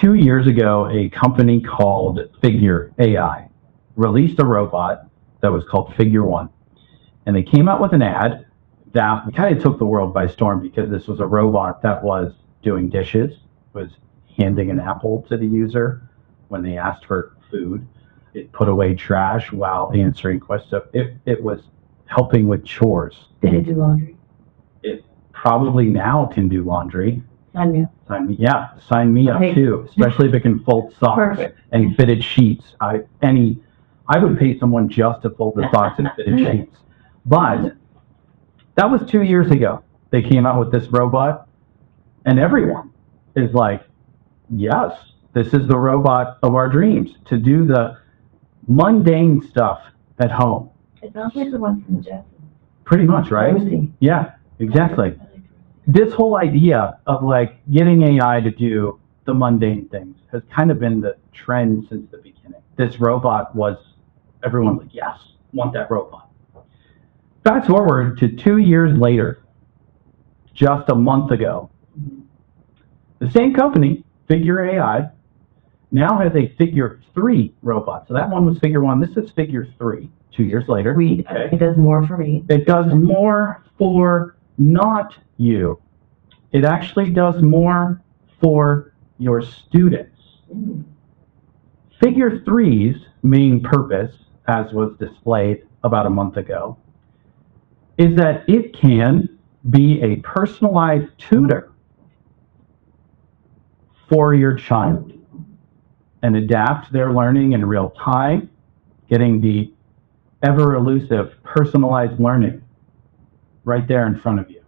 2 years ago, a company called Figure AI released a robot that was called Figure One. And they came out with an ad that kind of took the world by storm because this was a robot that was doing dishes, was handing an apple to the user when they asked for food. It put away trash while answering questions. It was helping with chores. Did it do laundry? It probably now can do laundry. Sign me up. Sign me up too, especially if it can fold socks. Perfect. And fitted sheets. I would pay someone just to fold the socks and fitted sheets. But that was 2 years ago. They came out with this robot, and everyone is like, yes, this is the robot of our dreams to do the mundane stuff at home. It sounds like the one from the Jetsons. Pretty much, right? Rosie. Yeah, exactly. This whole idea of like getting AI to do the mundane things has kind of been the trend since the beginning. This robot was, everyone was like, yes, want that robot. Fast forward to 2 years later, just a month ago, the same company, Figure AI, now has a Figure 3 robot. So that one was Figure 1. This is Figure 3, 2 years later. Sweet. Okay. It does more for me. It does more for not you. It actually does more for your students. Figure 3's main purpose, as was displayed about a month ago, is that it can be a personalized tutor for your child and adapt their learning in real time, getting the ever elusive personalized learning right there in front of you.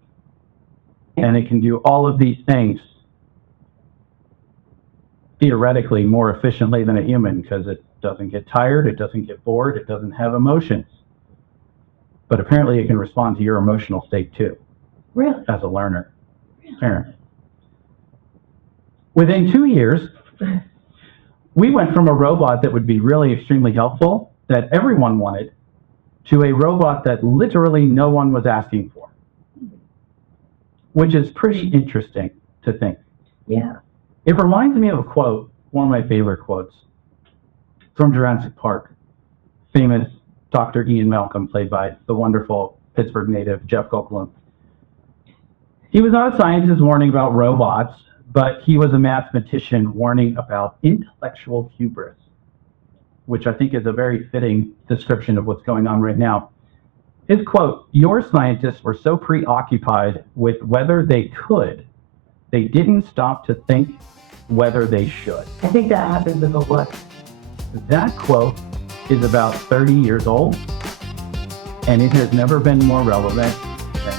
And it can do all of these things theoretically more efficiently than a human because it doesn't get tired, it doesn't get bored, it doesn't have emotions. But apparently it can respond to your emotional state too. Really? As a learner, parent. Within 2 years, we went from a robot that would be really extremely helpful, that everyone wanted, to a robot that literally no one was asking for, which is pretty interesting to think. Yeah. It reminds me of a quote, one of my favorite quotes, from Jurassic Park. Famous Dr. Ian Malcolm, played by the wonderful Pittsburgh native Jeff Goldblum. He was not a scientist warning about robots, but he was a mathematician warning about intellectual hubris, which I think is a very fitting description of what's going on right now. His quote, "Your scientists were so preoccupied with whether they could, they didn't stop to think whether they should." I think that happens with a lot. That quote is about 30 years old, and it has never been more relevant than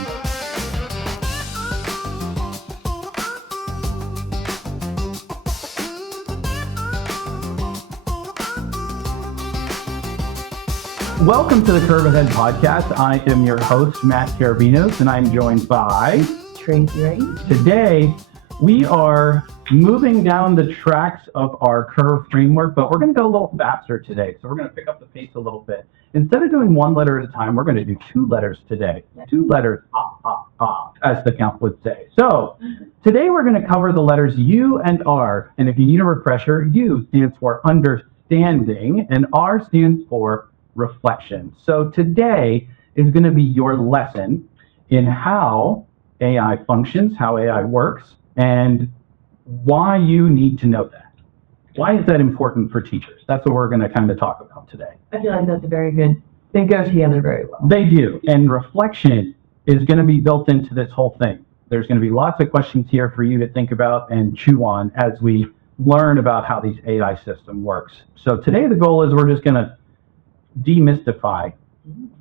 Welcome to the Curve Ahead podcast. I am your host, Matt Karabinos, and I'm joined by Tracy Rains. Today, we are moving down the tracks of our curve framework, but we're going to go a little faster today. So we're going to pick up the pace a little bit. Instead of doing one letter at a time, we're going to do 2 letters today. 2 letters, as the count would say. So today we're going to cover the letters U and R. And if you need a refresher, U stands for understanding, and R stands for reflection. So today is going to be your lesson in how AI functions, how AI works, and why you need to know that. Why is that important for teachers? That's what we're going to kind of talk about today. I feel like that's a very good, they go together very well. They do. And reflection is going to be built into this whole thing. There's going to be lots of questions here for you to think about and chew on as we learn about how these AI system works. So today the goal is we're just going to demystify.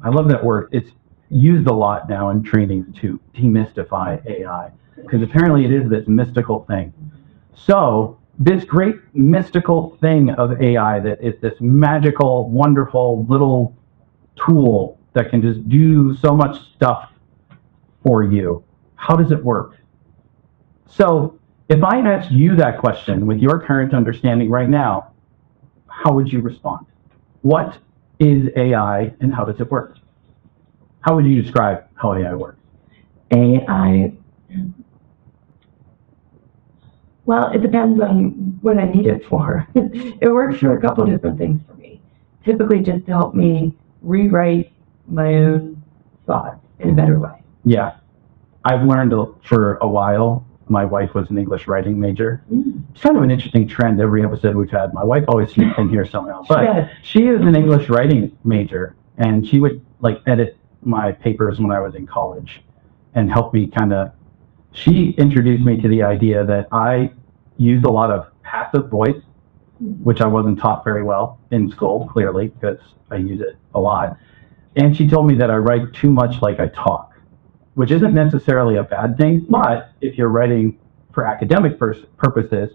I love that word. It's used a lot now in training to demystify AI, because apparently it is this mystical thing. So this great mystical thing of AI that is this magical, wonderful little tool that can just do so much stuff for you. How does it work? So if I asked you that question with your current understanding right now, how would you respond? What is AI and how does it work? How would you describe how AI works? AI, well, it depends on what I need it for. It works for a couple different things for me. Typically just to help me rewrite my own thoughts in a better way. Yeah. I've learned for a while. My wife was an English writing major. It's kind of an interesting trend every episode we've had. My wife always sneaks in here somehow. But she is an English writing major, and she would like edit my papers when I was in college and help me she introduced me to the idea that I used a lot of passive voice, which I wasn't taught very well in school, clearly, because I use it a lot. And she told me that I write too much like I talk, which isn't necessarily a bad thing, but if you're writing for academic purposes,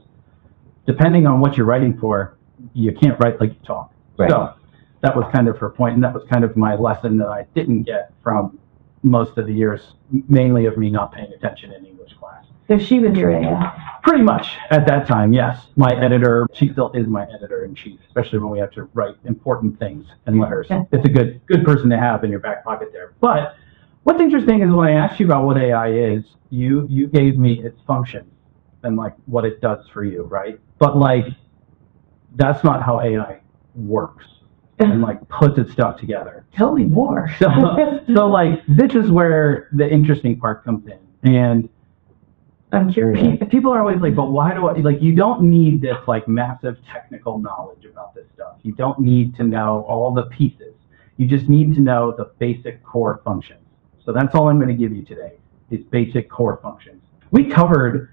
depending on what you're writing for, you can't write like you talk. Right. So that was kind of her point, and that was kind of my lesson that I didn't get from most of the years, mainly of me not paying attention in English class. So she was your AI. Pretty much at that time, yes. My editor, she still is my editor-in-chief, especially when we have to write important things and letters. It's a good person to have in your back pocket there. But what's interesting is when I asked you about what AI is, you gave me its function and like what it does for you, right? But like, that's not how AI works and like puts its stuff together. Tell me more. So like, this is where the interesting part comes in. And I'm curious. people are always like, but why do I, like, you don't need this like massive technical knowledge about this stuff. You don't need to know all the pieces. You just need to know the basic core functions. So that's all I'm going to give you today is basic core functions. We covered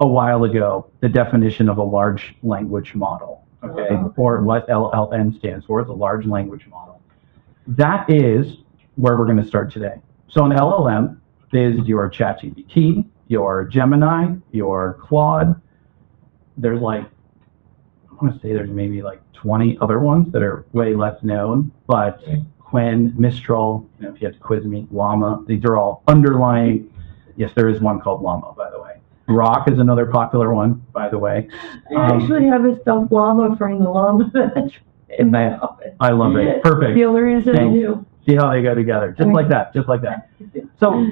a while ago the definition of a large language model, okay? Or what LLM stands for, is a large language model. That is where we're going to start today. So an LLM is your ChatGPT, your Gemini, your Claude. There's like, I want to say there's maybe like 20 other ones that are way less known, but Quinn, Mistral, if you have to quiz me, Llama, these are all underlying. Yes, there is one called Llama, by the way. Grok is another popular one, by the way. I actually have a stuffed llama from the llama in my office. I love it. Perfect. The only reason I knew. See how they go together, just like that, just like that. So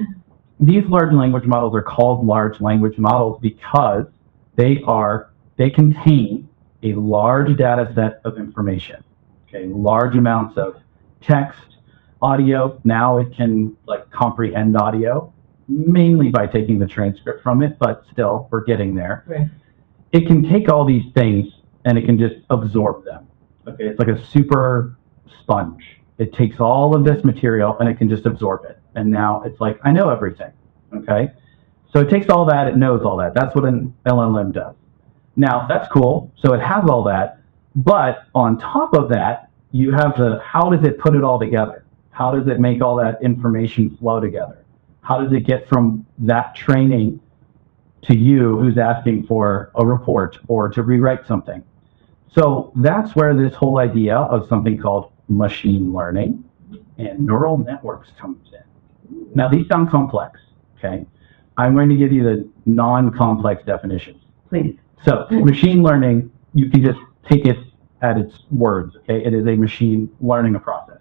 these large language models are called large language models because they contain a large data set of information, okay, large amounts of text, audio. Now it can like comprehend audio, mainly by taking the transcript from it, but still, we're getting there. Right. It can take all these things and it can just absorb them. Okay, it's like a super sponge. It takes all of this material and it can just absorb it. And now it's like, I know everything. Okay, so it takes all that, it knows all that. That's what an LLM does. Now, that's cool. So it has all that. But on top of that, you have how does it put it all together? How does it make all that information flow together? How does it get from that training to you who's asking for a report or to rewrite something? So that's where this whole idea of something called machine learning and neural networks comes in. Now, these sound complex, okay? I'm going to give you the non-complex definitions. Please. So machine learning, you can just take it at its words, okay? It is a machine learning process.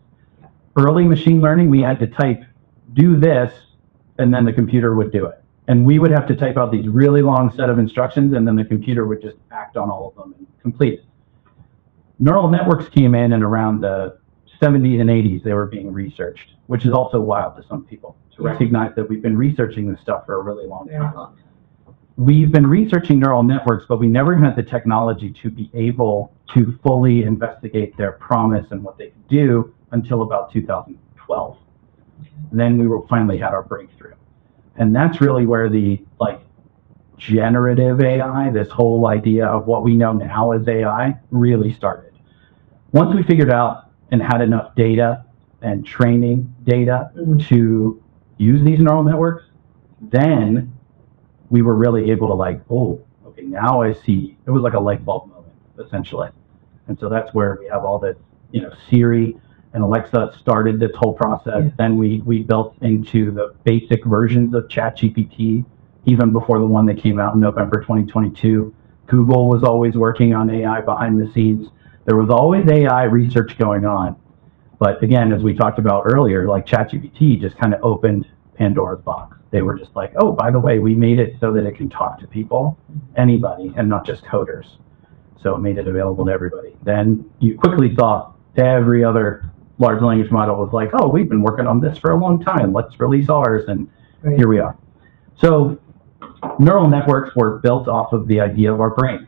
Early machine learning, we had to type, do this, and then the computer would do it. And we would have to type out these really long set of instructions, and then the computer would just act on all of them and complete it. Neural networks came in and around the 70s and 80s, they were being researched, which is also wild to some people to recognize that we've been researching this stuff for a really long time. We've been researching neural networks, but we never had the technology to be able to fully investigate their promise and what they could do until about 2012. And then we finally had our breakthrough. And that's really where the generative AI, this whole idea of what we know now as AI, really started. Once we figured out and had enough data and training data to use these neural networks, then we were really able to okay, now I see. It was like a light bulb moment, essentially. And so that's where we have all this, Siri and Alexa started this whole process. Then we built into the basic versions of ChatGPT, even before the one that came out in November 2022. Google was always working on AI behind the scenes. There was always AI research going on. But again, as we talked about earlier, ChatGPT just kind of opened Pandora's box. They were just like, oh, by the way, we made it so that it can talk to people, anybody, and not just coders. so it made it available to everybody. Then you quickly thought every other large language model was like, oh, we've been working on this for a long time. Let's release ours, and Right. here we are. So neural networks were built off of the idea of our brain.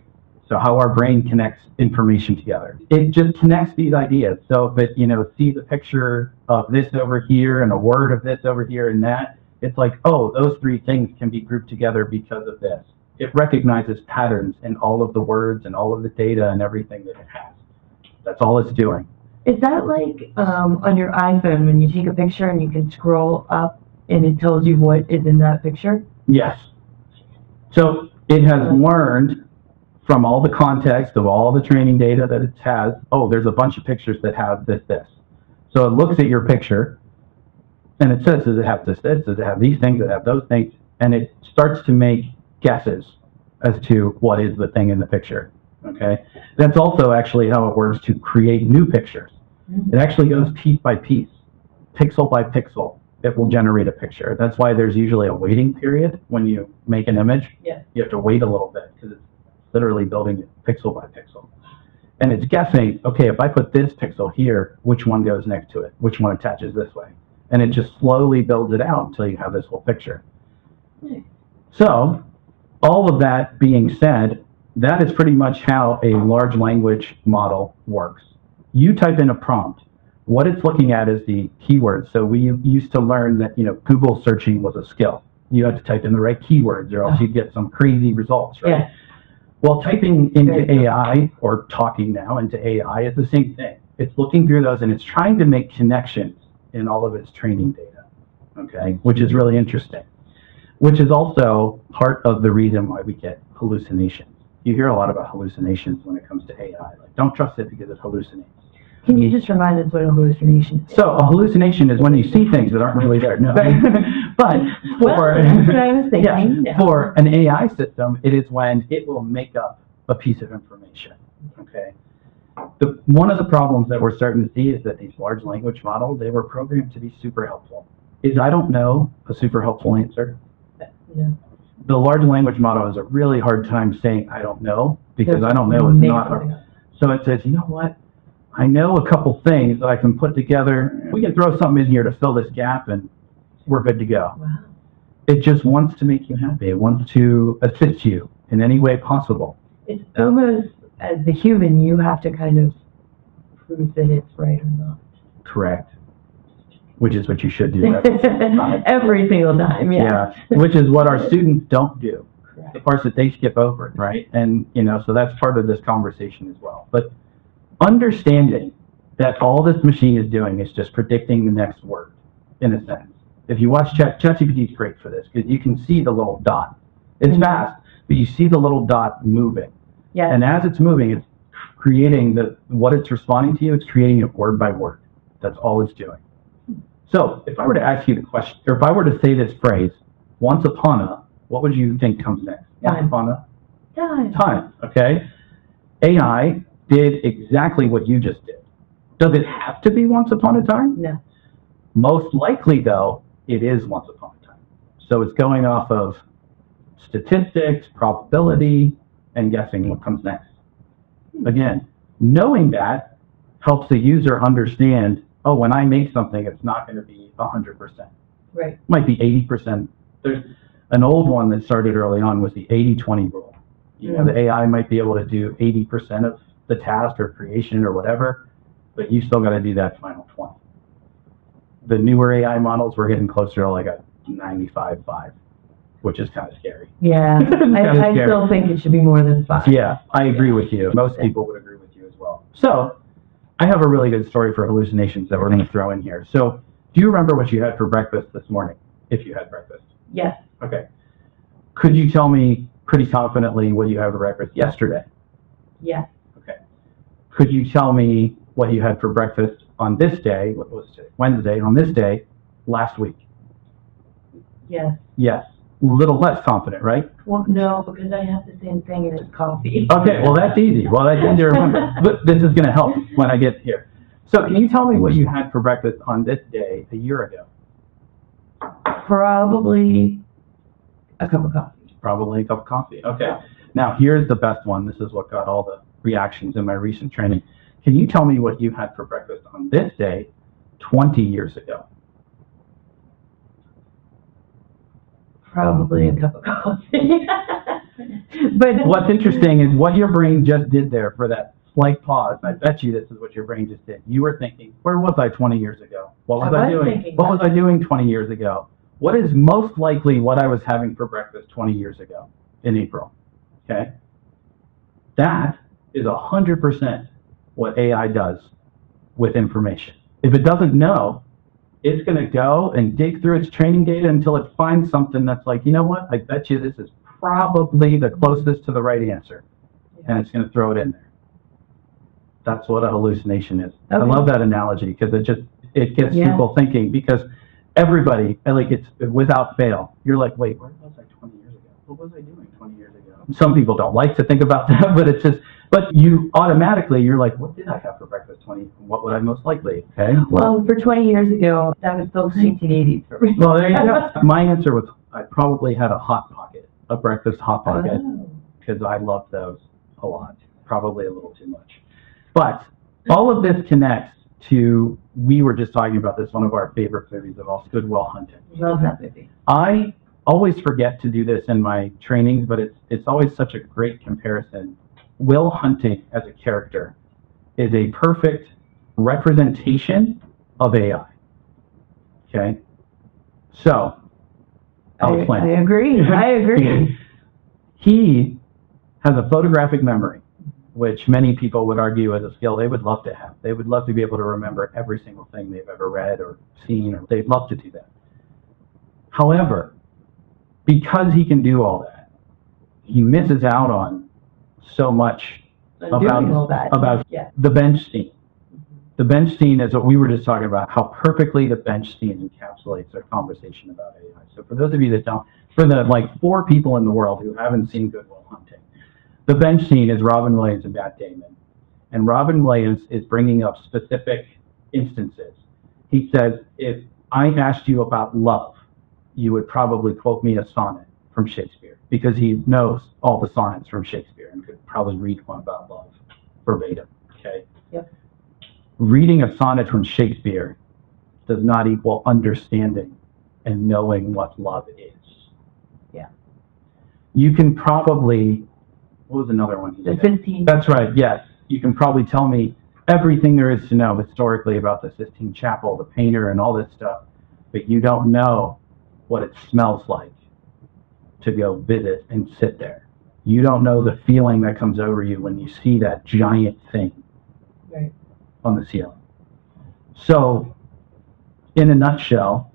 So how our brain connects information together. It just connects these ideas. So if it, sees a picture of this over here and a word of this over here and that, it's like, oh, those three things can be grouped together because of this. It recognizes patterns in all of the words and all of the data and everything that it has. That's all it's doing. Is that like on your iPhone when you take a picture and you can scroll up and it tells you what is in that picture? Yes. So it has learned from all the context of all the training data that it has, oh, there's a bunch of pictures that have this. So it looks at your picture and it says, does it have this? Does it have these things? Does it have those things? And it starts to make guesses as to what is the thing in the picture. Okay? That's also actually how it works to create new pictures. It actually goes piece by piece, pixel by pixel. It will generate a picture. That's why there's usually a waiting period when you make an image. Yeah. You have to wait a little bit because it's literally building it pixel by pixel. And it's guessing, okay, if I put this pixel here, which one goes next to it? Which one attaches this way? And it just slowly builds it out until you have this whole picture. Nice. So all of that being said, that is pretty much how a large language model works. You type in a prompt. What it's looking at is the keywords. So we used to learn that, Google searching was a skill. You had to type in the right keywords or else you'd get some crazy results, right? Yeah. Well, typing into AI or talking now into AI is the same thing. It's looking through those and it's trying to make connections in all of its training data, okay, which is really interesting, which is also part of the reason why we get hallucinations. You hear a lot about hallucinations when it comes to AI. Like, don't trust it because it hallucinates. Can you just remind us what a hallucination is? So a hallucination is when you see things that aren't really there. No. But for, that's what I was thinking. yeah, for an AI system, it is when it will make up a piece of information. Okay. One of the problems that we're starting to see is that these large language models, they were programmed to be super helpful. Is I don't know a super helpful answer? No. The large language model has a really hard time saying I don't know because I don't know is not hard. So it says, you know what? I know a couple things that I can put together. We can throw something in here to fill this gap and we're good to go. Wow. It just wants to make you happy. It wants to assist you in any way possible. It's almost, as the human, you have to kind of prove that it's right or not. Correct. Which is what you should do every single time, yeah. Yeah, which is what our students don't do. Correct. The parts that they skip over, right? And, so that's part of this conversation as well. But understanding that all this machine is doing is just predicting the next word, in a sense. If you watch ChatGPT is great for this because you can see the little dot. It's fast, but you see the little dot moving. Yeah. And as it's moving, it's creating what it's responding to you, it's creating it word by word. That's all it's doing. So if I were to ask you the question, or if I were to say this phrase, once upon a, what would you think comes next? Once Time. upon a Time. time, okay? AI did exactly what you just did. Does it have to be once upon a time? No. Most likely, though, it is once upon a time. So it's going off of statistics, probability, and guessing what comes next. Again, knowing that helps the user understand, oh, when I make something, it's not going to be 100%. Right. It might be 80%. There's an old one that started early on was the 80-20 rule. The AI might be able to do 80% of the task or creation or whatever, but you still got to do that final 20. The newer AI models, we're getting closer to like a 95-5, which is kind of scary. Yeah, I still think it should be more than 5. Yeah, I agree with you. Most people would agree with you as well. So I have a really good story for hallucinations that we're going to throw in here. So do you remember what you had for breakfast this morning, if you had breakfast? Yes. Okay. Could you tell me pretty confidently what you had for breakfast yesterday? Yes. Okay. Could you tell me what you had for breakfast on this day, what was today, Wednesday, on this day, last week? Yes. Yes. A little less confident, right? Well, no, because I have the same thing and it's coffee. Okay, well, that's easy. Well, that's easy to remember. But this is going to help when I get here. So can you tell me what you had for breakfast on this day a year ago? Probably a cup of coffee. Probably a cup of coffee. Okay. Now, here's the best one. This is what got all the reactions in my recent training. Can you tell me what you had for breakfast on this day 20 years ago? Probably a cup of coffee. But What's interesting is what your brain just did there for that slight pause. I bet you this is what your brain just did. You were thinking, where was I 20 years ago? What was I doing? What was I doing 20 years ago? What is most likely what I was having for breakfast 20 years ago in April? Okay? That is 100% what AI does with information. If it doesn't know, it's going to go and dig through its training data until it finds something that's like, you know what? I bet you this is probably the closest to the right answer. And it's going to throw it in there. That's what a hallucination is. Okay. I love that analogy because it gets people thinking, because everybody, like, it's without fail. You're like, wait, where was I 20 years ago? What was I doing 20 years ago? Some people don't like to think about that, but it's just, but you automatically, you're like, what did I have for breakfast 20? What would I most likely? Okay. Well, for 20 years ago, that was still 1980s for me. Well, there you go. My answer was I probably had a Hot Pocket, a breakfast Hot Pocket, because I love those a lot. Probably a little too much. But all of this connects to, we were just talking about this, one of our favorite movies of all, Good Will Hunting. Love that movie. I always forget to do this in my trainings, but it's always such a great comparison. Will Hunting as a character is a perfect representation of AI. Okay? So, I'll explain. I agree. He has a photographic memory, which many people would argue is a skill they would love to have. They would love to be able to remember every single thing they've ever read or seen, or they'd love to do that. However, because he can do all that, he misses out on so much about the bench scene. The bench scene is what we were just talking about, how perfectly the bench scene encapsulates our conversation about AI. So for those of you that don't, for the like 4 people in the world who haven't seen Good Will Hunting, the bench scene is Robin Williams and Matt Damon. And Robin Williams is bringing up specific instances. He says, if I asked you about love, you would probably quote me a sonnet from Shakespeare, because he knows all the sonnets from Shakespeare and could probably read one about love verbatim. Okay? Yep. Reading a sonnet from Shakespeare does not equal understanding and knowing what love is. Yeah. You can probably, what was another one? The 15. That's right, yes. You can probably tell me everything there is to know historically about the Sistine Chapel, the painter, and all this stuff, but you don't know what it smells like to go visit and sit there. You don't know the feeling that comes over you when you see that giant thing on the ceiling. So, in a nutshell,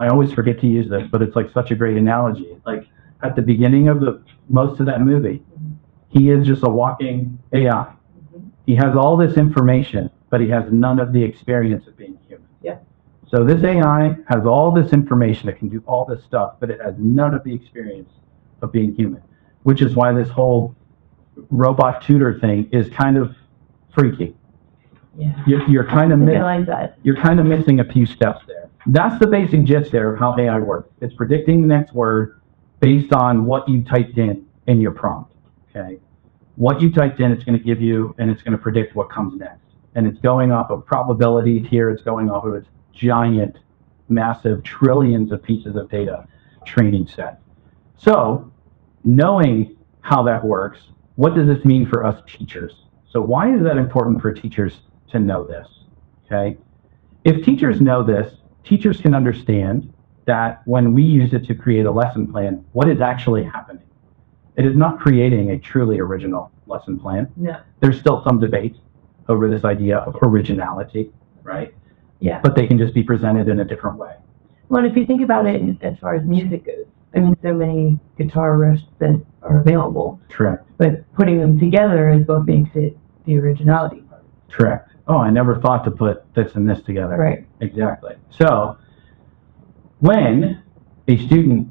I always forget to use this, but it's like such a great analogy. Like at the beginning of most of that movie, he is just a walking AI. He has all this information, but he has none of the experience of being human. Yeah. So this AI has all this information, it can do all this stuff, but it has none of the experience of being human, which is why this whole robot tutor thing is kind of freaky. Yeah. You're kind of you're kind of missing a few steps there. That's the basic gist there of how AI works. It's predicting the next word based on what you typed in your prompt. Okay, what you typed in, it's going to give you, and it's going to predict what comes next. And it's going off of probabilities here. It's going off of its giant, massive, trillions of pieces of data training set. So, knowing how that works, what does this mean for us teachers? So why is that important for teachers to know this? Okay, if teachers know this, teachers can understand that when we use it to create a lesson plan, what is actually happening? It is not creating a truly original lesson plan. No. There's still some debate over this idea of originality, right? Yeah. But they can just be presented in a different way. Well, if you think about it as far as music goes, I mean, so many guitar riffs that are available. Correct. But putting them together is what makes it the originality part. Correct. Oh, I never thought to put this and this together. Right. Exactly. So, when a student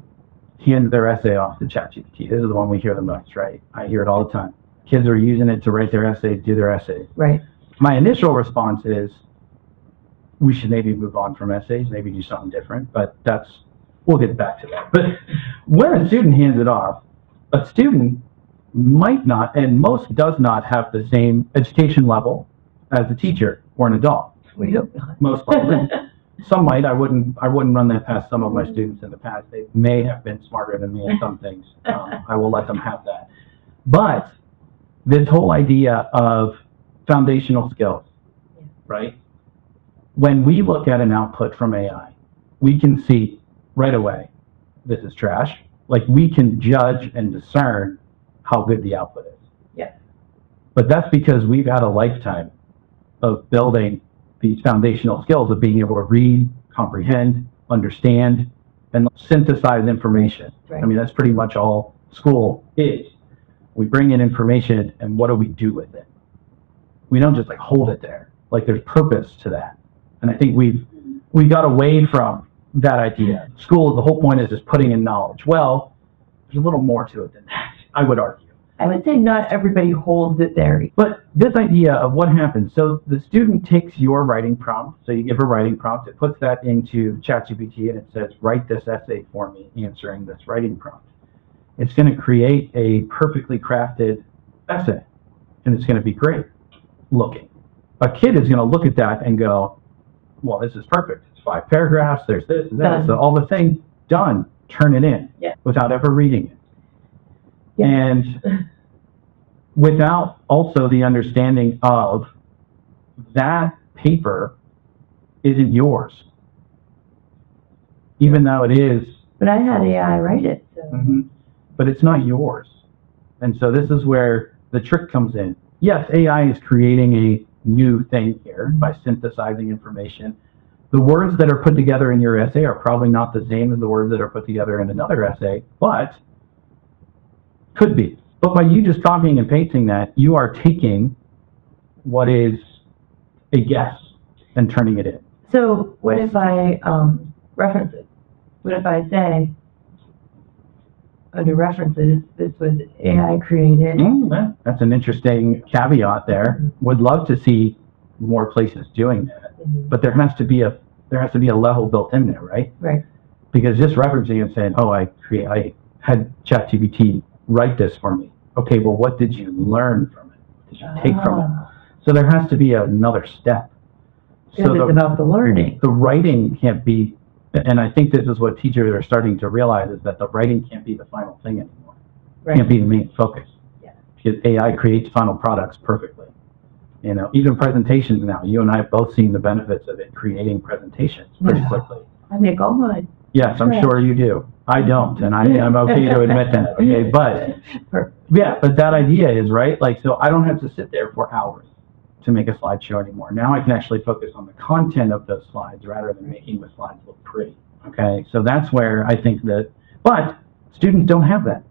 hands their essay off to ChatGPT, this is the one we hear the most, right? I hear it all the time. Kids are using it to write their essays, do their essays. Right. My initial response is, we should maybe move on from essays, maybe do something different, but we'll get back to that. But when a student hands it off, a student might not, and most does not have the same education level as a teacher or an adult. We hope not. Most likely. Some might. I wouldn't run that past some of my students in the past. They may have been smarter than me in some things. I will let them have that. But this whole idea of foundational skills, right? When we look at an output from AI, we can see right away, this is trash. Like, we can judge and discern how good the output is. Yeah. But that's because we've had a lifetime of building these foundational skills of being able to read, comprehend, understand, and synthesize information. Right. I mean, that's pretty much all school is. We bring in information, and what do we do with it? We don't just like hold it there. Like, there's purpose to that. And I think we got away from that idea. School, the whole point is just putting in knowledge. Well, there's a little more to it than that, I would argue. I would say not everybody holds it there. But this idea of what happens, so the student takes your writing prompt, so you give a writing prompt, it puts that into ChatGPT and it says, write this essay for me answering this writing prompt. It's going to create a perfectly crafted essay, and it's going to be great looking. A kid is going to look at that and go, well, this is perfect. It's 5 paragraphs, there's this, and that, so all the things done, turn it in without ever reading it. Yeah. And without also the understanding of that paper isn't yours, even though it is. But I had AI write it. So. But it's not yours. And so this is where the trick comes in. Yes, AI is creating a new thing here by synthesizing information. The words that are put together in your essay are probably not the same as the words that are put together in another essay, but could be. But by you just copying and pasting that, you are taking what is a guess and turning it in. So what if I reference it? What if I say, under references, this was AI created? That's an interesting caveat there. Would love to see more places doing that, but there has to be a level built in there, right? Right. Because just referencing and saying, oh, I had ChatGPT write this for me. Okay, well, what did you learn from it? What did you take from it? So there has to be another step. So it's about the learning. The writing can't be, and I think this is what teachers are starting to realize, is that the writing can't be the final thing anymore. Right. Can't be the main focus. Yeah. Because AI creates final products perfectly. You know, even presentations now, you and I have both seen the benefits of it creating presentations pretty quickly. I make all mine. Yes, I'm sure you do. I don't, and I'm okay to admit that, okay? But, yeah, but that idea is, right, like, so I don't have to sit there for hours to make a slideshow anymore. Now I can actually focus on the content of those slides rather than making the slides look pretty, okay? So that's where I think that, but students don't have that.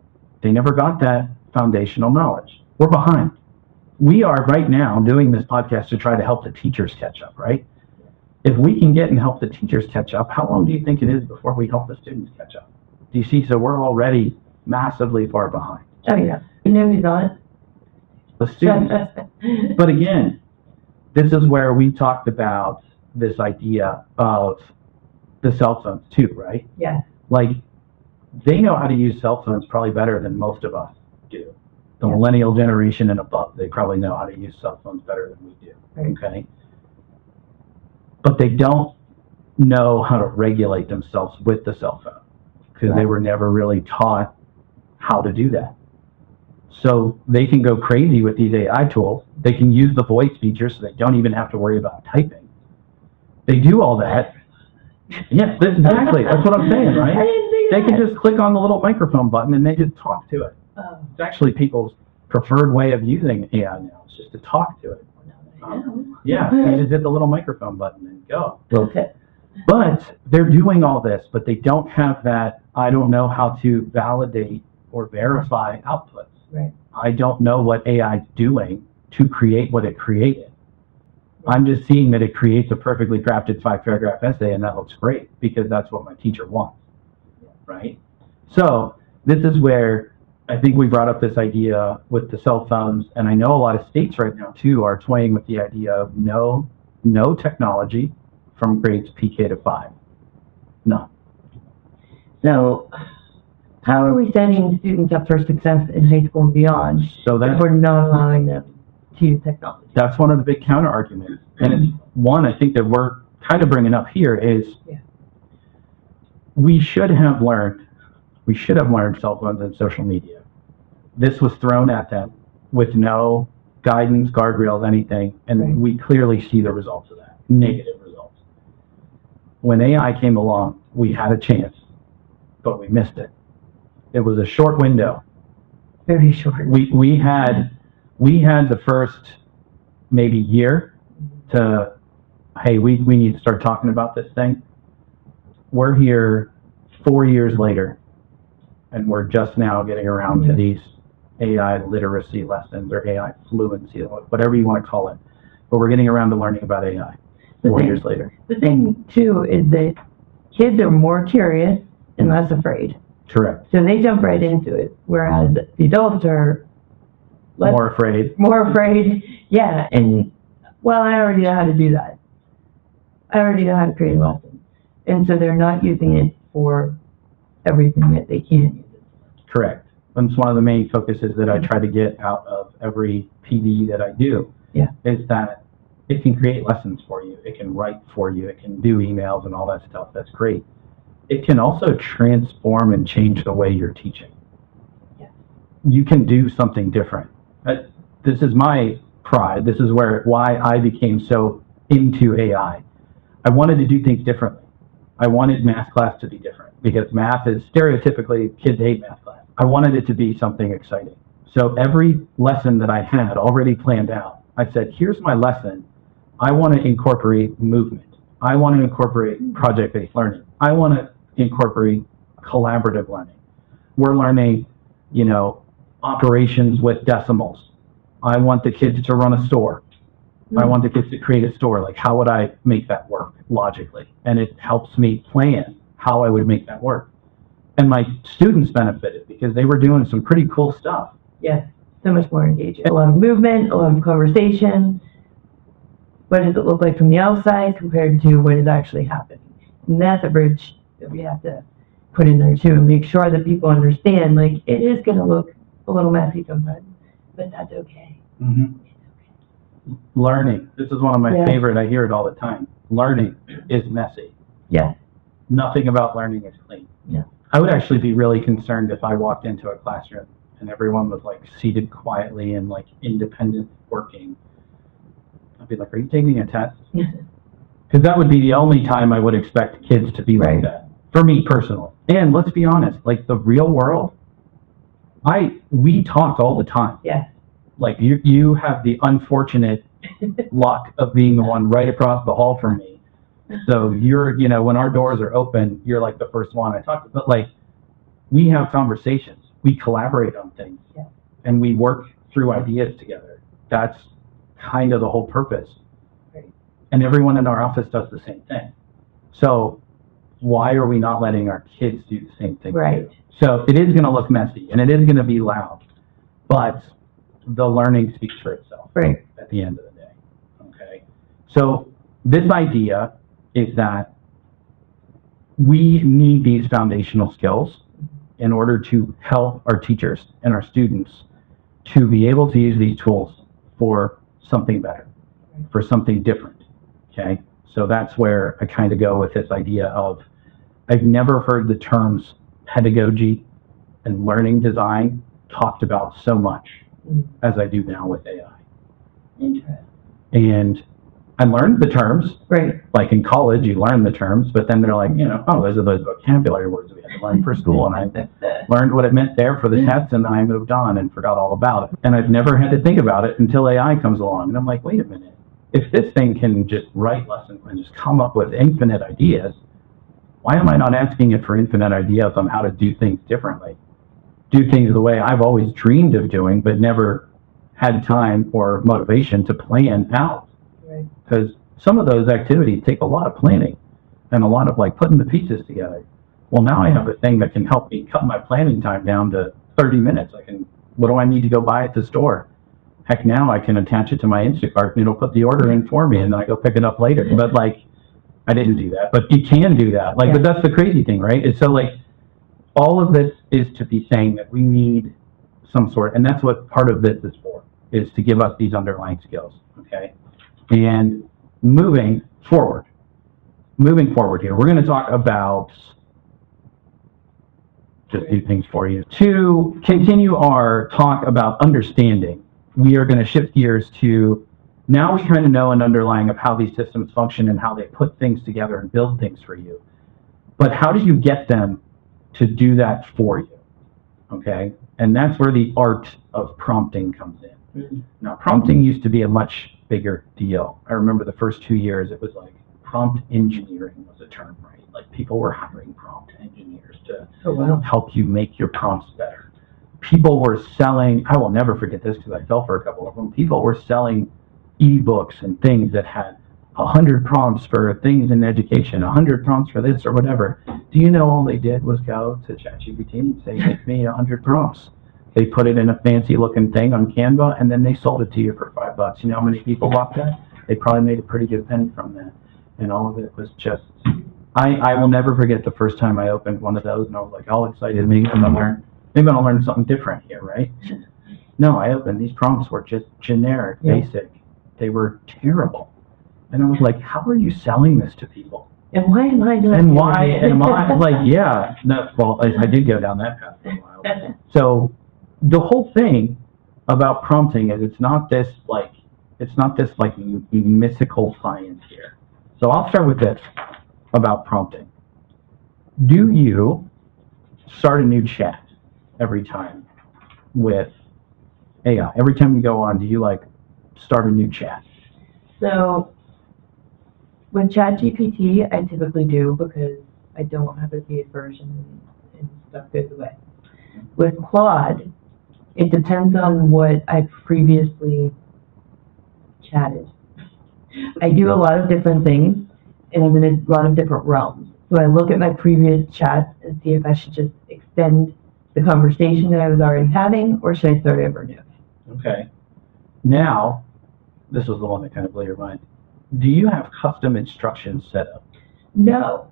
They never got that foundational knowledge. We're behind. We are right now doing this podcast to try to help the teachers catch up, right? If we can get and help the teachers catch up, how long do you think it is before we help the students catch up? Do you see? So we're already massively far behind. Oh, yeah. You know who's on it? The students. But again, this is where we talked about this idea of the cell phones too, right? Yeah. Like, they know how to use cell phones probably better than most of us do. The millennial generation and above, they probably know how to use cell phones better than we do, okay? But they don't know how to regulate themselves with the cell phone because they were never really taught how to do that. So they can go crazy with these AI tools. They can use the voice feature so they don't even have to worry about typing. They do all that. Yes, exactly. That's what I'm saying, right? They can just click on the little microphone button and they just talk to it. It's actually people's preferred way of using AI now. It's just to talk to it. Yeah, you just hit the little microphone button and go. Okay. But they're doing all this, but they don't have that, I don't know how to validate or verify outputs. Right. I don't know what AI is doing to create what it created. I'm just seeing that it creates a perfectly crafted 5-paragraph essay, and that looks great because that's what my teacher wants, right? So this is where I think we brought up this idea with the cell phones, and I know a lot of states right now too are toying with the idea of no technology from grades PK to 5. No. So how are we setting students up for success in high school and beyond So if that's we're not allowing them to use technology? that's one of the big counter arguments. And it's one I think that we're kind of bringing up here is we should have learned cell phones and social media. This was thrown at them with no guidance, guardrails, anything, and Right. we clearly see the results of that, negative results. When AI came along, we had a chance, but we missed it. It was a short window. Very short. We had the first maybe year to, hey, we need to start talking about this thing. We're here 4 years later, and we're just now getting around to these AI literacy lessons or AI fluency, whatever you want to call it. But we're getting around to learning about AI 4 years later. The thing, too, is that kids are more curious and less afraid. Correct. So they jump right into it, whereas the adults are More afraid. More afraid, yeah. And, well, I already know how to do that. I already know how to create a lesson. And so they're not using it for everything that they can use it. Correct. And it's one of the main focuses that I try to get out of every PD that I do. Yeah. Is that it can create lessons for you. It can write for you. It can do emails and all that stuff. That's great. It can also transform and change the way you're teaching. Yeah. You can do something different. This is my pride. This is why I became so into AI. I wanted to do things differently. I wanted math class to be different because math is stereotypically, kids hate math class. I wanted it to be something exciting. So every lesson that I had already planned out, I said, here's my lesson. I want to incorporate movement. I want to incorporate project-based learning. I want to incorporate collaborative learning. We're learning, operations with decimals. I want the kids to run a store. I want the kids to create a store. Like, how would I make that work logically? And it helps me plan how I would make that work. And my students benefited because they were doing some pretty cool stuff. Yes, so much more engaging. A lot of movement, a lot of conversation. What does it look like from the outside compared to what is actually happening? And that's a bridge that we have to put in there too and make sure that people understand, like, it is going to look a little messy sometimes, but that's okay. Mm-hmm. Learning. This is one of my favorite. I hear it all the time. Learning is messy. Yes. Nothing about learning is clean. Yeah. I would actually be really concerned if I walked into a classroom and everyone was like seated quietly and like independent working. I'd be like, are you taking a test? Because that would be the only time I would expect kids to be like that. For me personally. And let's be honest, like the real world, we talk all the time. Yes. Like you have the unfortunate luck of being the one right across the hall from me. So you're, when our doors are open, you're like the first one I talk to. But like, we have conversations, we collaborate on things, and we work through ideas together. That's kind of the whole purpose. Right. And everyone in our office does the same thing. So why are we not letting our kids do the same thing? Right. Too? So it is going to look messy and it is going to be loud, but the learning speaks for itself. Right. At the end of the day. Okay. So this idea is that we need these foundational skills in order to help our teachers and our students to be able to use these tools for something better, for something different. Okay. So that's where I kind of go with this idea of, I've never heard the terms pedagogy and learning design talked about so much as I do now with AI. Interesting. And I learned the terms. Right. Like in college, you learn the terms, but then they're like, oh, those are those vocabulary words we had to learn for school. And I learned what it meant there for the test, and then I moved on and forgot all about it. And I've never had to think about it until AI comes along. And I'm like, wait a minute. If this thing can just write lessons and just come up with infinite ideas, why am I not asking it for infinite ideas on how to do things differently? Do things the way I've always dreamed of doing, but never had time or motivation to plan out. Right. Because some of those activities take a lot of planning and a lot of like putting the pieces together. Well, now I have a thing that can help me cut my planning time down to 30 minutes. What do I need to go buy at the store? Heck, now I can attach it to my Instacart and it'll put the order in for me and then I go pick it up later. But like, I didn't do that, but you can do that. Like, but that's the crazy thing, right? It's so like, all of this is to be saying that we need some sort, and that's what part of this is for, is to give us these underlying skills, okay? And moving forward here, we're going to talk about, just do things for you. To continue our talk about understanding, we are going to shift gears to, now we kind of know an underlying of how these systems function and how they put things together and build things for you. But how do you get them to do that for you? Okay? And that's where the art of prompting comes in. Now, prompting used to be a much bigger deal. I remember the first 2 years, it was like prompt engineering was a term, right? Like people were hiring prompt engineers to help you make your prompts better. People were selling, I will never forget this because I fell for a couple of them, people were selling ebooks and things that had 100 prompts for things in education, 100 prompts for this or whatever. Do you know all they did was go to ChatGPT and say, make me 100 prompts. They put it in a fancy looking thing on Canva and then they sold it to you for $5. You know how many people bought that? They probably made a pretty good penny from that. And all of it was just, I will never forget the first time I opened one of those and I was like all excited, maybe I'm gonna learn something different here, right? No, I opened, these prompts were just generic, basic. They were terrible. And I was like, how are you selling this to people? And why am I doing And why am I, like, yeah, no, well, I did go down that path for a while. So the whole thing about prompting is it's not this mystical science here. So I'll start with this about prompting. Do you start a new chat every time with AI? Every time you go on, do you like start a new chat? So with ChatGPT, I typically do because I don't have a paid version and stuff goes away. With Claude, it depends on what I previously chatted. I do a lot of different things and I'm in a lot of different realms. So I look at my previous chats and see if I should just extend the conversation that I was already having or should I start over new. Okay. Now, this was the one that kind of blew your mind. Do you have custom instructions set up? No.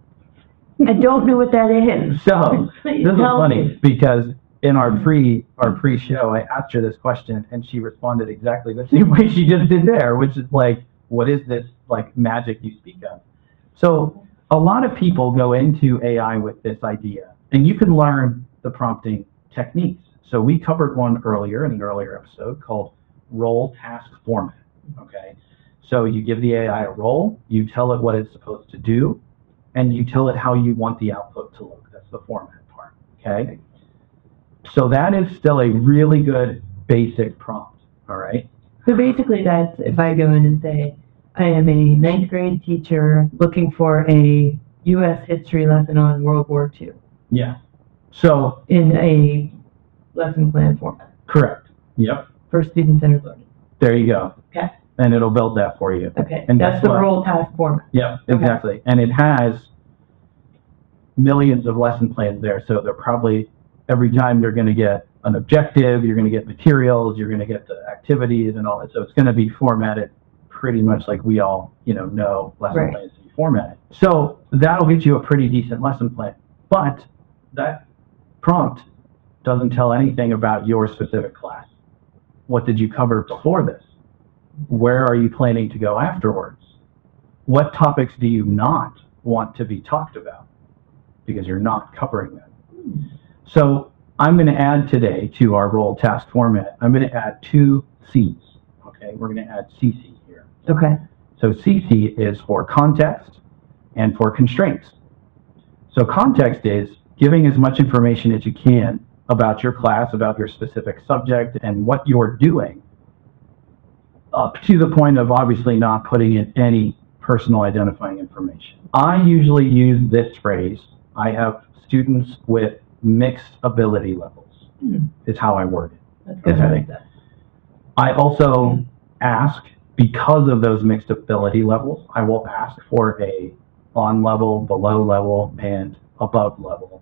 I don't know what that is. So, Please this is tell funny me. because in our pre-show, I asked her this question and she responded exactly the same way she just did there, which is like, what is this like magic you speak of? So, a lot of people go into AI with this idea, and you can learn the prompting techniques. So we covered one earlier in an earlier episode called role task format. Okay. So you give the AI a role, you tell it what it's supposed to do, and you tell it how you want the output to look. That's the format part, okay? So that is still a really good basic prompt, all right? So basically that's if I go in and say, I am a 9th grade teacher looking for a U.S. history lesson on World War II. Yeah. So in a lesson plan format. Correct. Yep. For student-centered learning. There you go. Okay. And it'll build that for you. Okay. And that's the role task format. Yeah, exactly. Okay. And it has millions of lesson plans there, so they're probably every time you're going to get an objective, you're going to get materials, you're going to get the activities and all that. So it's going to be formatted pretty much like we all, know lesson plans to be formatted. So that'll get you a pretty decent lesson plan. But that prompt doesn't tell anything about your specific class. What did you cover before this? Where are you planning to go afterwards? What topics do you not want to be talked about? Because you're not covering them. So I'm going to add today to our role task format, I'm going to add 2 C's. Okay, we're going to add CC here. Okay. So CC is for context and for constraints. So context is giving as much information as you can about your class, about your specific subject, and what you're doing, up to the point of obviously not putting in any personal identifying information. I usually use this phrase. I have students with mixed ability levels, is how I word it. That's good. I also ask, because of those mixed ability levels, I will ask for a on level, below level, and above level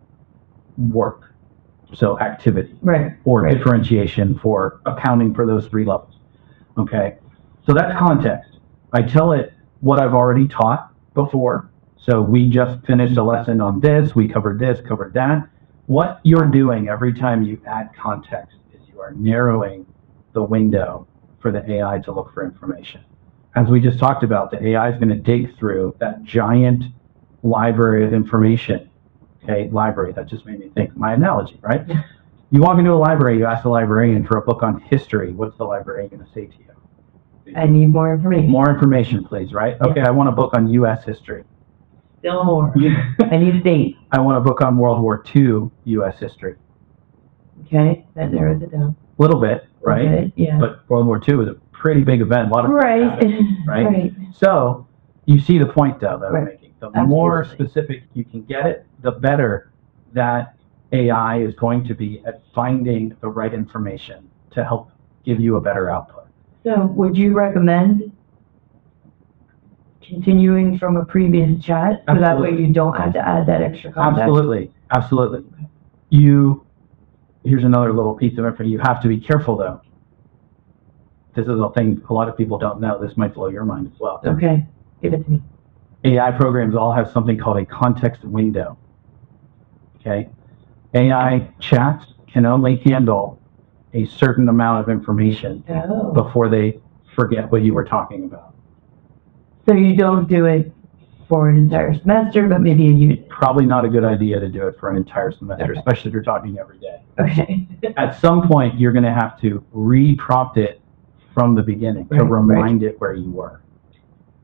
work. So activity. Right. Or differentiation for accounting for those 3 levels. Okay. So that's context. I tell it what I've already taught before. So we just finished a lesson on this, we covered this, covered that. what you're doing every time you add context is you are narrowing the window for the AI to look for information. As we just talked about, the AI is going to dig through that giant library of information. Okay, library, that just made me think, my analogy, right? You walk into a library, you ask the librarian for a book on history, what's the librarian going to say to you? I need more information. More information, please, right? Okay, I want a book on U.S. history. Still more. I need a date. I want a book on World War II U.S. history. Okay, that narrows it down. A little bit, right? Okay, yeah. But World War II was a pretty big event. A lot of Right. right? Right. So you see the point, though, that I'm Right. making. The more Absolutely. specific you can get it, the better that AI is going to be at finding the right information to help give you a better output. So would you recommend continuing from a previous chat? So that way you don't have to add that extra context? Absolutely, absolutely. Here's another little piece of info. You have to be careful, though. This is a thing a lot of people don't know. This might blow your mind as well. Okay, give it to me. AI programs all have something called a context window. Okay? AI chats can only handle a certain amount of information Oh. before they forget what you were talking about. So you don't do it for an entire semester, but maybe you. Probably not a good idea to do it for an entire semester, Okay. especially if you're talking every day. Okay. At some point, you're going to have to re-prompt it from the beginning to Right, remind it where you were.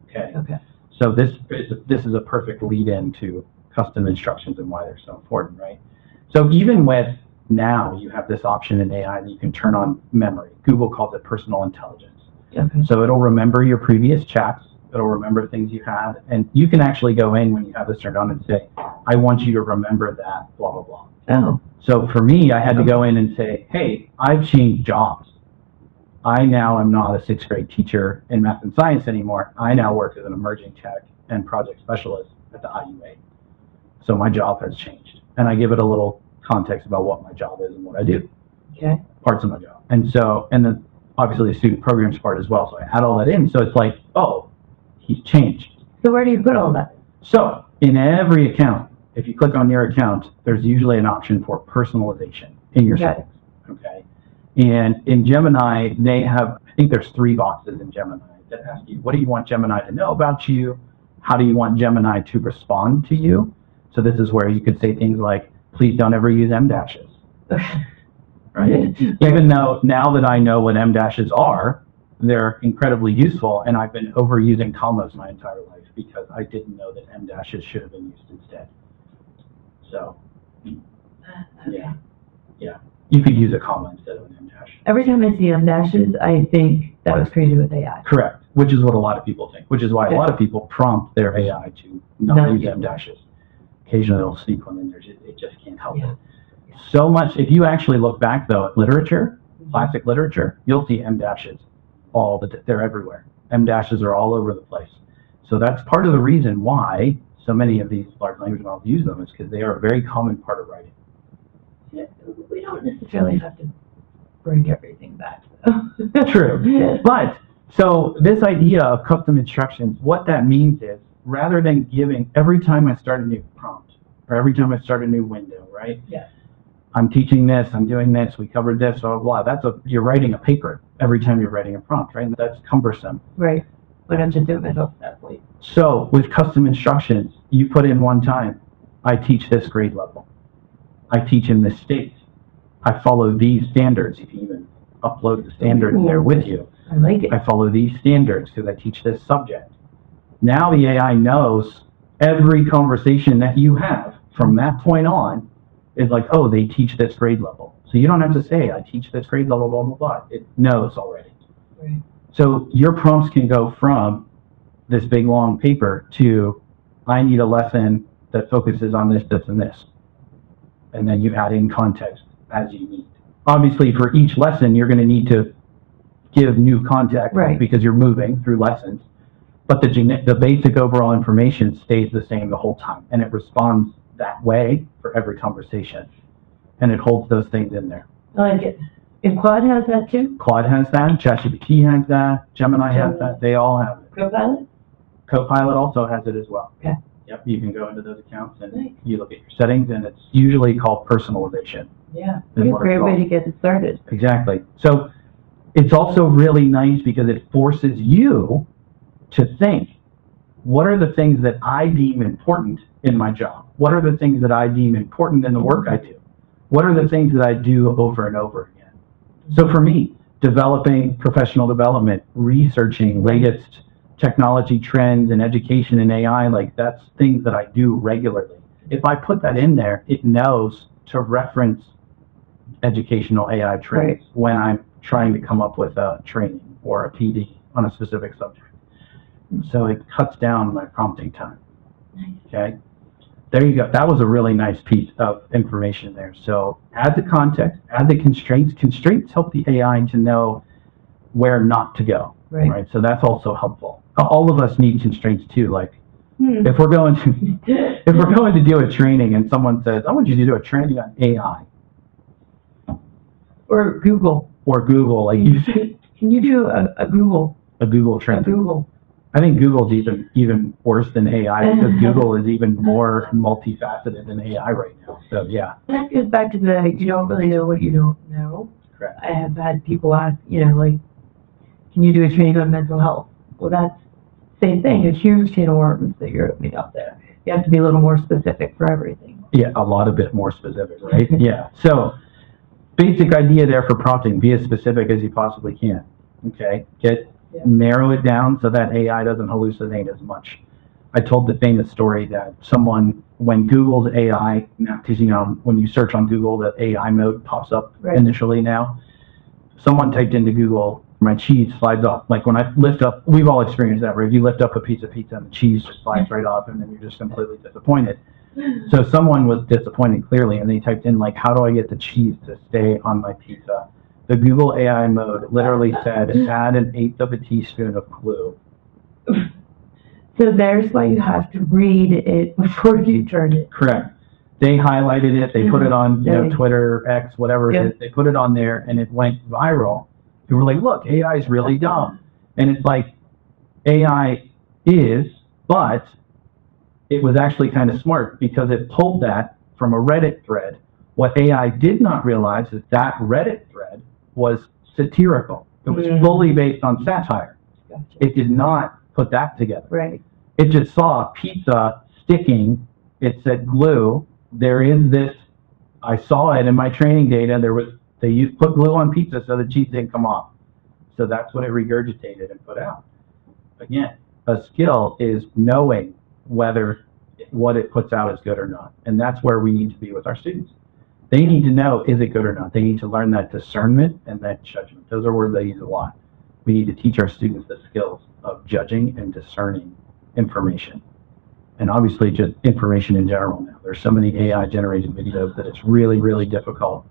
Okay. Okay. So this is a perfect lead-in to custom instructions and why they're so important, right? So even with now, you have this option in AI that you can turn on memory. Google calls it personal intelligence. Okay. So it'll remember your previous chats. It'll remember things you had. And you can actually go in when you have this turned on and say, I want you to remember that, blah, blah, blah. Oh. So for me, I had to go in and say, hey, I've changed jobs. I now am not a sixth grade teacher in math and science anymore. I now work as an emerging tech and project specialist at the IUA. So my job has changed. And I give it a little context about what my job is and what I do. Okay. Parts of my job. And then obviously the student programs part as well. So I add all that in. So it's like, oh, he's changed. So where do you put all that? So in every account, if you click on your account, there's usually an option for personalization in your settings. Okay. And in Gemini, they have, I think there's 3 boxes in Gemini that ask you, what do you want Gemini to know about you? How do you want Gemini to respond to you? So this is where you could say things like, please don't ever use M dashes. Right? Even though now that I know what M dashes are, they're incredibly useful, and I've been overusing commas my entire life because I didn't know that M dashes should have been used instead. So, yeah. You could use a comma instead of an M dash. Every time I see M dashes, I think that was created with AI. Correct, which is what a lot of people think, which is why a lot of people prompt their AI to not use M dashes. Occasionally they'll sneak one in there, it just can't help it. So much, if you actually look back though at literature, classic literature, you'll see M dashes they're everywhere. M dashes are all over the place. So that's part of the reason why so many of these large language models use them, is because they are a very common part of writing. Yeah, we don't necessarily have to bring everything back. True. But, so this idea of custom instructions, what that means is, rather than giving, every time I start a new prompt, or every time I start a new window, right? Yeah. I'm teaching this, I'm doing this, we covered this, blah, blah, blah. You're writing a paper every time you're writing a prompt, right? And that's cumbersome. Right. But I'm just doing myself that way. So with custom instructions, you put in one time, I teach this grade level. I teach in this state. I follow these standards. You can even upload the standards there with you. I like it. I follow these standards because I teach this subject. Now the AI knows every conversation that you have from that point on is like, oh, they teach this grade level. So you don't have to say, I teach this grade level, blah, blah, blah. It knows already. Right. So your prompts can go from this big long paper to, I need a lesson that focuses on this, this, and this. And then you add in context as you need. Obviously, for each lesson, you're going to need to give new context, right, because you're moving through lessons. But the basic overall information stays the same the whole time, and it responds that way for every conversation. And it holds those things in there. I like it. And Claude has that too? Claude has that, ChatGPT has that, Gemini has that, they all have it. Copilot? Copilot also has it as well. Okay. Yep, you can go into those accounts and Nice. you look at your settings, and it's usually called personalization. Yeah, Is what a what it's great way called. to get it started. Exactly. So it's also really nice because it forces you to think, what are the things that I deem important in my job? What are the things that I deem important in the work I do? What are the things that I do over and over again? So for me, developing professional development, researching latest technology trends and education in AI, like that's things that I do regularly. If I put that in there, it knows to reference educational AI trends Right. when I'm trying to come up with a training or a PD on a specific subject. So it cuts down my prompting time. Nice. Okay. There you go. That was a really nice piece of information there. So add the context, add the constraints. Constraints help the AI to know where not to go. Right. So that's also helpful. All of us need constraints too. Like Hmm. if we're going to do a training and someone says, I want you to do a training on AI Or Google. or Google, like Can you do a Google? a Google A training. Google. I think Google's even worse than AI because Google is even more multifaceted than AI right now. So yeah. That goes back to the you don't really know what you don't know. Correct. I have had people ask, like, can you do a training on mental health? Well, that's the same thing. A huge can of worms that you're opening up there. You have to be a little more specific for everything. Yeah, a lot of bit more specific, right? Yeah. So basic idea there for prompting, be as specific as you possibly can. Okay. Narrow it down so that AI doesn't hallucinate as much. I told the famous story that someone, when Google's AI, because when you search on Google, the AI mode pops up initially now. Someone typed into Google, my cheese slides off. Like when I lift up, we've all experienced that, right? If you lift up a piece of pizza and the cheese just slides right off, and then you're just completely disappointed. So someone was disappointed clearly, and they typed in like, how do I get the cheese to stay on my pizza? The Google AI mode literally said, add an eighth of a teaspoon of glue. So there's why you have to read it before you turn it. Correct. They highlighted it. They put it on Twitter, X, whatever it is. They put it on there, and it went viral. And we're like, look, AI is really dumb. And it's like, AI is, but it was actually kind of smart because it pulled that from a Reddit thread. What AI did not realize is that Reddit thread was satirical. It was fully based on satire. Gotcha. It did not put that together. Right. It just saw pizza sticking. It said glue. There is this. I saw it in my training data. They put glue on pizza so the cheese didn't come off. So that's what it regurgitated and put out. Again, a skill is knowing whether what it puts out is good or not. And that's where we need to be with our students. They need to know, is it good or not? They need to learn that discernment and that judgment. Those are words they use a lot. We need to teach our students the skills of judging and discerning information. And obviously just information in general now. There's so many AI generated videos that it's really, really difficult.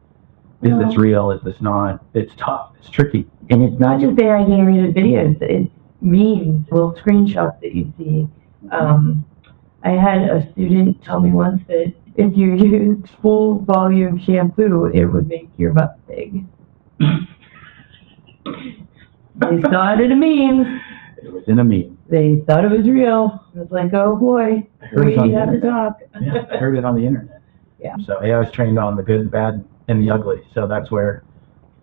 Is this real? Is this not? It's tough. It's tricky. And it's not just AI generated videos. It's memes, little screenshots that you see. I had a student tell me once that if you used full volume shampoo, it would make your butt big. They saw it in a meme. It was in a meme. They thought it was real. It was like, oh boy, we have to talk. Yeah, I heard it on the internet. Yeah. So AI was trained on the good, the bad, and the ugly. So that's where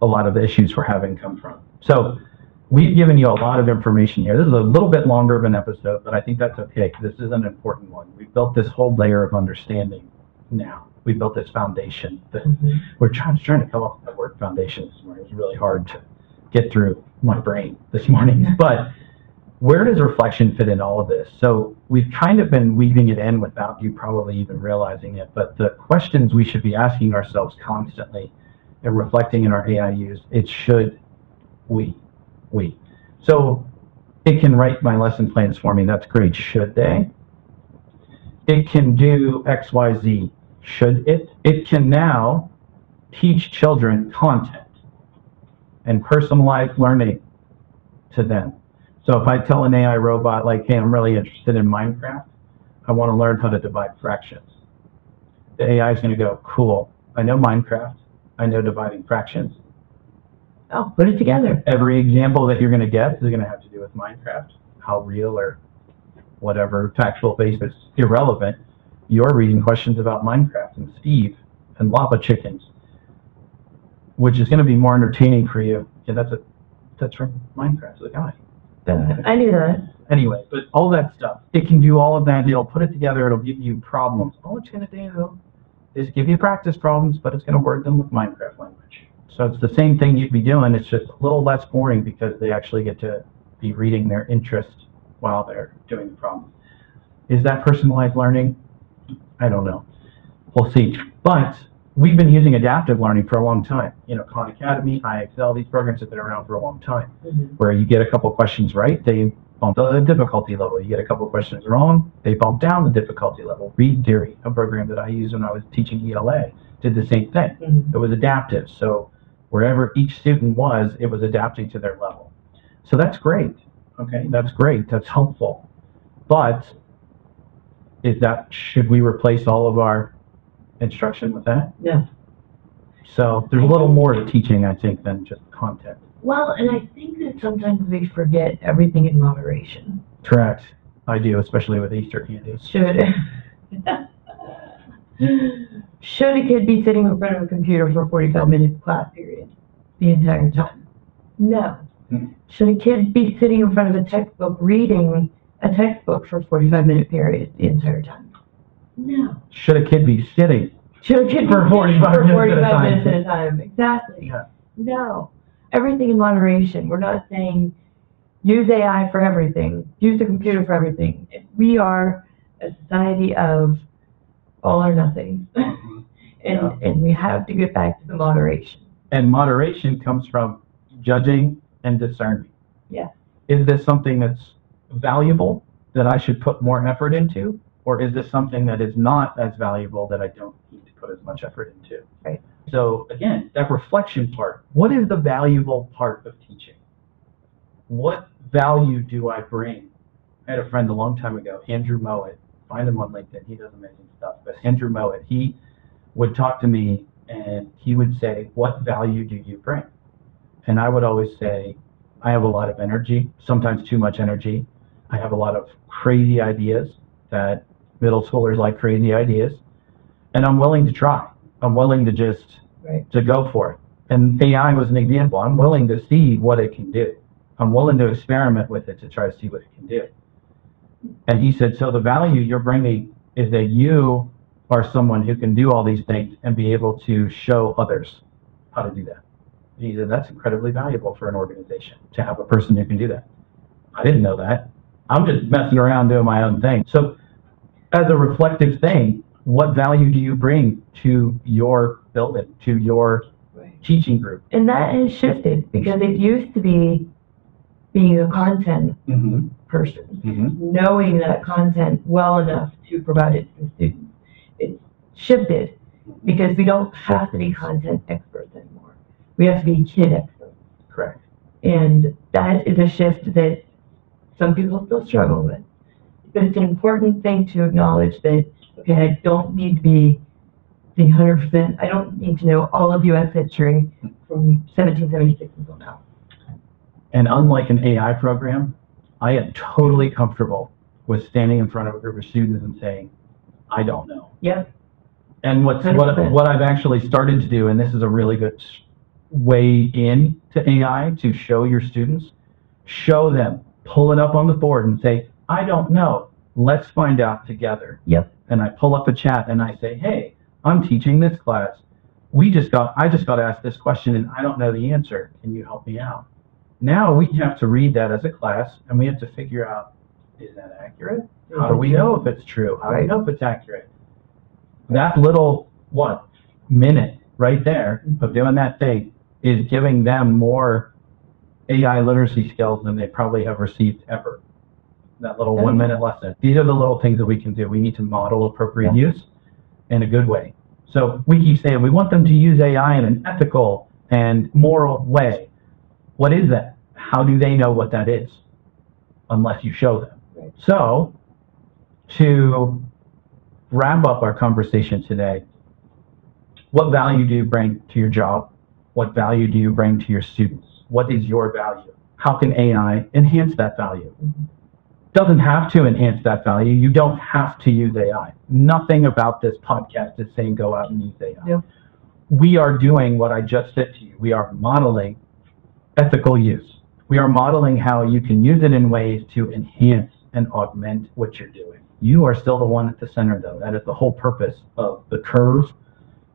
a lot of the issues we're having come from. So we've given you a lot of information here. This is a little bit longer of an episode, but I think that's okay. This is an important one. We've built this whole layer of understanding now. We built this foundation that we're trying to come up with the word foundation this morning. It was really hard to get through my brain this morning. But where does reflection fit in all of this? So we've kind of been weaving it in without you probably even realizing it, but the questions we should be asking ourselves constantly and reflecting in our AI use, it should we. So it can write my lesson plans for me. That's great. Should they? It can do X, Y, Z. Should it? It can now teach children content and personalized learning to them. So if I tell an AI robot, like, hey, I'm really interested in Minecraft, I want to learn how to divide fractions. The AI is going to go, cool, I know Minecraft, I know dividing fractions. Oh, put it together. Every example that you're going to get is going to have to do with Minecraft, how real or whatever factual basis, irrelevant. You're reading questions about Minecraft and Steve and lava chickens, which is going to be more entertaining for you. Yeah, that's from Minecraft, the guy. I knew that. Anyway, but all that stuff, it can do all of that. It'll put it together. It'll give you problems. All it's going to do is give you practice problems, but it's going to word them with Minecraft language. So it's the same thing you'd be doing. It's just a little less boring because they actually get to be reading their interest while they're doing the problem. Is that personalized learning? I don't know. We'll see. But we've been using adaptive learning for a long time. Khan Academy, IXL, these programs have been around for a long time, where you get a couple questions right, they bump the difficulty level. You get a couple questions wrong, they bump down the difficulty level. Read Theory, a program that I used when I was teaching ELA, did the same thing. It was adaptive. So wherever each student was, it was adapting to their level. So that's great. Okay, that's great. That's helpful. But should we replace all of our instruction with that? No. So there's a little more to teaching, I think, than just content. Well, and I think that sometimes we forget everything in moderation. Correct. I do, especially with Easter candies. Should a kid be sitting in front of a computer for a 45-minute class period the entire time? No. Should a kid be sitting in front of a textbook reading a textbook for a 45-minute period the entire time? No. Should a kid be sitting Should a kid for be 45 sitting for minutes 45 at a minutes at a time? Exactly. Yeah. No. Everything in moderation. We're not saying use AI for everything, use the computer for everything. We are a society of all or nothing. And we have to get back to the moderation. And moderation comes from judging and discerning. Yeah. Is this something that's valuable that I should put more effort into? Or is this something that is not as valuable that I don't need to put as much effort into? Right. So again, that reflection part, what is the valuable part of teaching? What value do I bring? I had a friend a long time ago, Andrew Mowat. Find him on LinkedIn. He does amazing stuff. But Andrew Mowat, he would talk to me and he would say, what value do you bring? And I would always say, I have a lot of energy, sometimes too much energy. I have a lot of crazy ideas that middle schoolers like crazy ideas. And I'm willing to try. I'm willing to just to go for it. And AI was an example. I'm willing to see what it can do. I'm willing to experiment with it to try to see what it can do. And he said, so the value you're bringing is that you are someone who can do all these things and be able to show others how to do that. He said, that's incredibly valuable for an organization to have a person who can do that. I didn't know that. I'm just messing around doing my own thing. So as a reflective thing, what value do you bring to your building, to your teaching group? And that has shifted because it used to be being a content person, knowing that content well enough to provide it to students. It's shifted because we don't have to be content experts anymore. We have to be kid experts. Correct. And that is a shift that some people still struggle with. But it's an important thing to acknowledge that, okay, I don't need to be the 100%, I don't need to know all of U.S. history from 1776 until now. And unlike an AI program, I am totally comfortable with standing in front of a group of students and saying, I don't know. Yep. And what I've actually started to do, and this is a really good way in to AI to show your students, show them, pull it up on the board and say, I don't know. Let's find out together. Yep. And I pull up a chat and I say, hey, I'm teaching this class. I just got asked this question and I don't know the answer. Can you help me out? Now we have to read that as a class and we have to figure out, is that accurate? How do we know if it's true? How do we know if it's accurate? That little, minute right there of doing that thing is giving them more AI literacy skills than they probably have received ever. That little 1 minute lesson. These are the little things that we can do. We need to model appropriate use in a good way. So we keep saying we want them to use AI in an ethical and moral way. What is that? How do they know what that is? Unless you show them. Right. So to wrap up our conversation today, what value do you bring to your job? What value do you bring to your students? What is your value? How can AI enhance that value? doesn't have to enhance that value. You don't have to use AI. Nothing about this podcast is saying go out and use AI. Yep. We are doing what I just said to you. We are modeling ethical use. We are modeling how you can use it in ways to enhance and augment what you're doing. You are still the one at the center, though. That is the whole purpose of the curve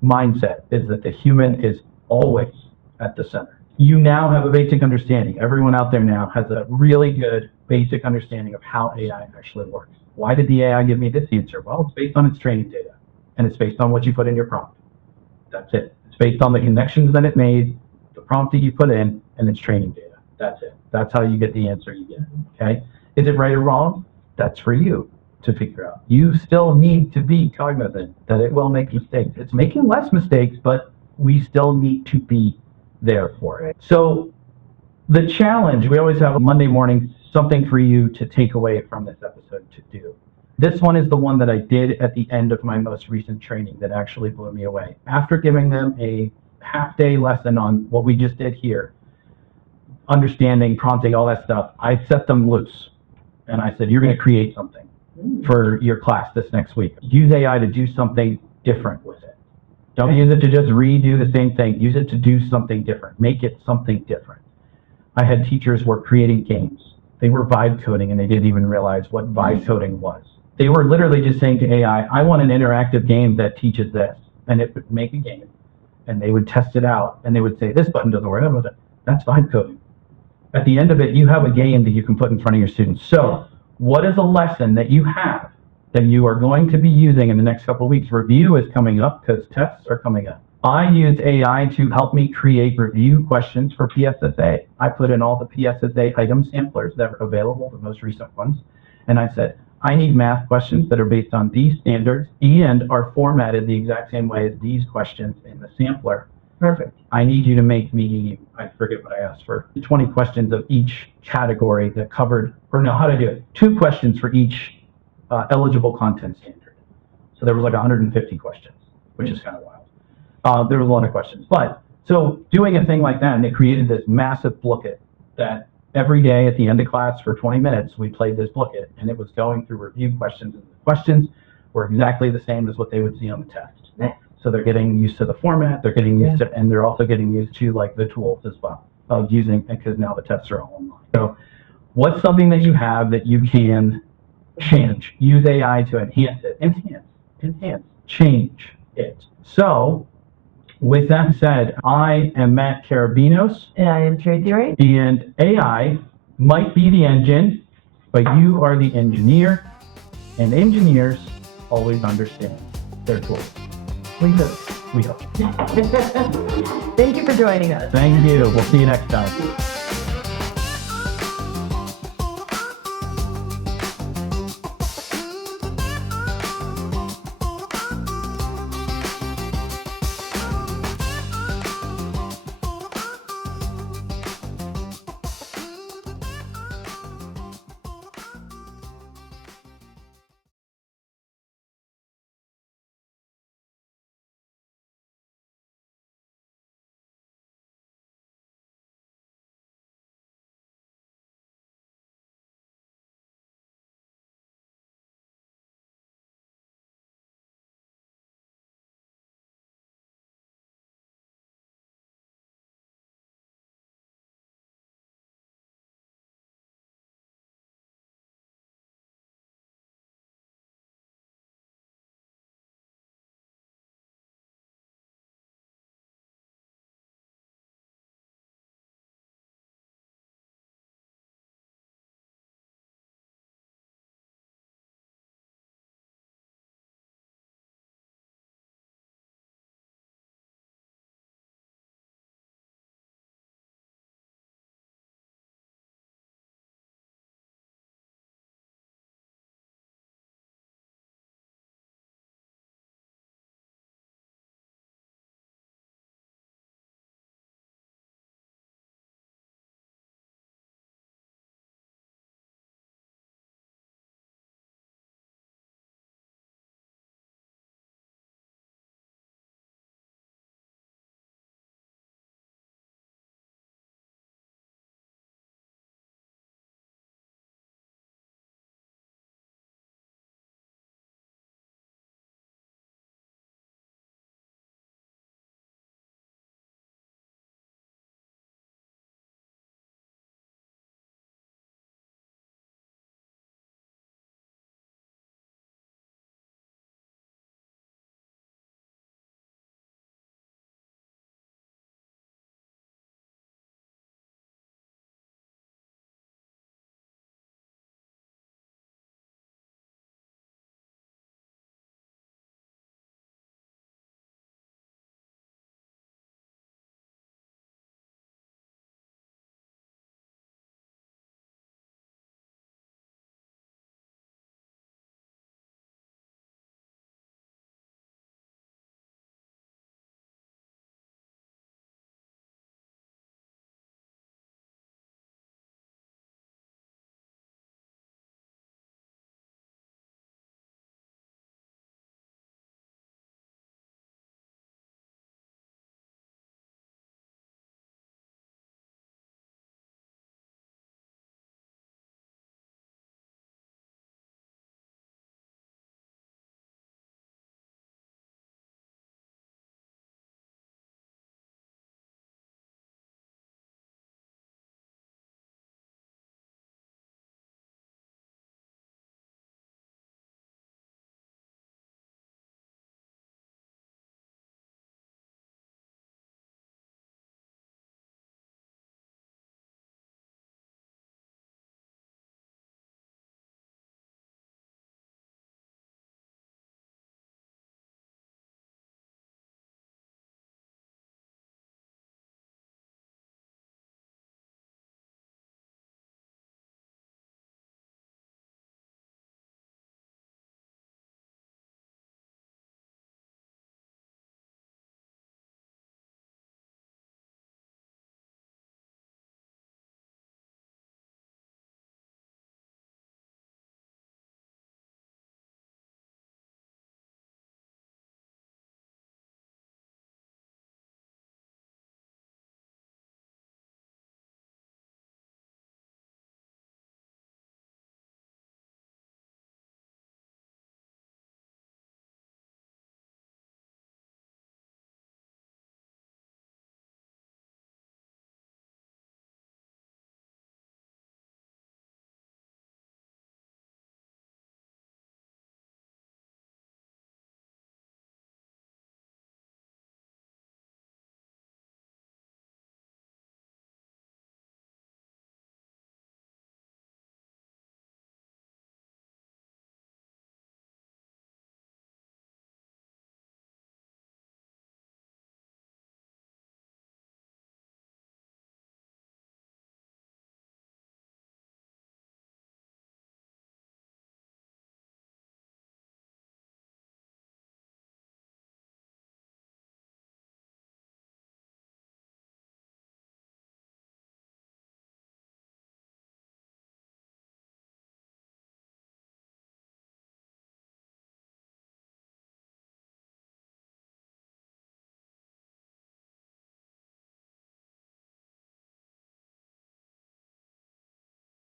mindset, is that the human is always at the center. You now have a basic understanding. Everyone out there now has a really good basic understanding of how AI actually works. Why did the AI give me this answer? Well, it's based on its training data, and it's based on what you put in your prompt. That's it. It's based on the connections that it made, the prompt that you put in, and its training data. That's it. That's how you get the answer you get, okay? Is it right or wrong? That's for you to figure out. You still need to be cognizant that it will make mistakes. It's making less mistakes, but we still need to be there for it. So the challenge, we always have a Monday morning, something for you to take away from this episode to do. This one is the one that I did at the end of my most recent training that actually blew me away. After giving them a half-day lesson on what we just did here, understanding, prompting, all that stuff, I set them loose. And I said, you're going to create something for your class this next week. Use AI to do something different with it. Don't use it to just redo the same thing. Use it to do something different. Make it something different. I had teachers were creating games. They were vibe coding, and they didn't even realize what vibe coding was. They were literally just saying to AI, I want an interactive game that teaches this. And it would make a game, and they would test it out, and they would say, this button doesn't work. That's vibe coding. At the end of it, you have a game that you can put in front of your students. So what is a lesson that you have that you are going to be using in the next couple of weeks? Review is coming up because tests are coming up. I use AI to help me create review questions for PSSA. I put in all the PSSA item samplers that are available, the most recent ones. And I said, I need math questions that are based on these standards and are formatted the exact same way as these questions in the sampler. Perfect. I need you to make me, I forget what I asked for, 20 questions of each category that covered, or no, how to do it. 2 questions for each eligible content standard. So there was like 150 questions, which is kind of wild. There was a lot of questions. But, so doing a thing like that, and it created this massive booklet that every day at the end of class for 20 minutes, we played this booklet, and it was going through review questions, and the questions were exactly the same as what they would see on the test. So they're getting used to the format, they're getting used to, and they're also getting used to like the tools as well of using, because now the tests are all online. So what's something that you have that you can change? Use AI to enhance it. Enhance, change it. So with that said, I am Matt Karabinos. And I am Tracy Rains. And AI might be the engine, but you are the engineer, and engineers always understand their tools. We hope. We hope. Thank you for joining us. Thank you. We'll see you next time.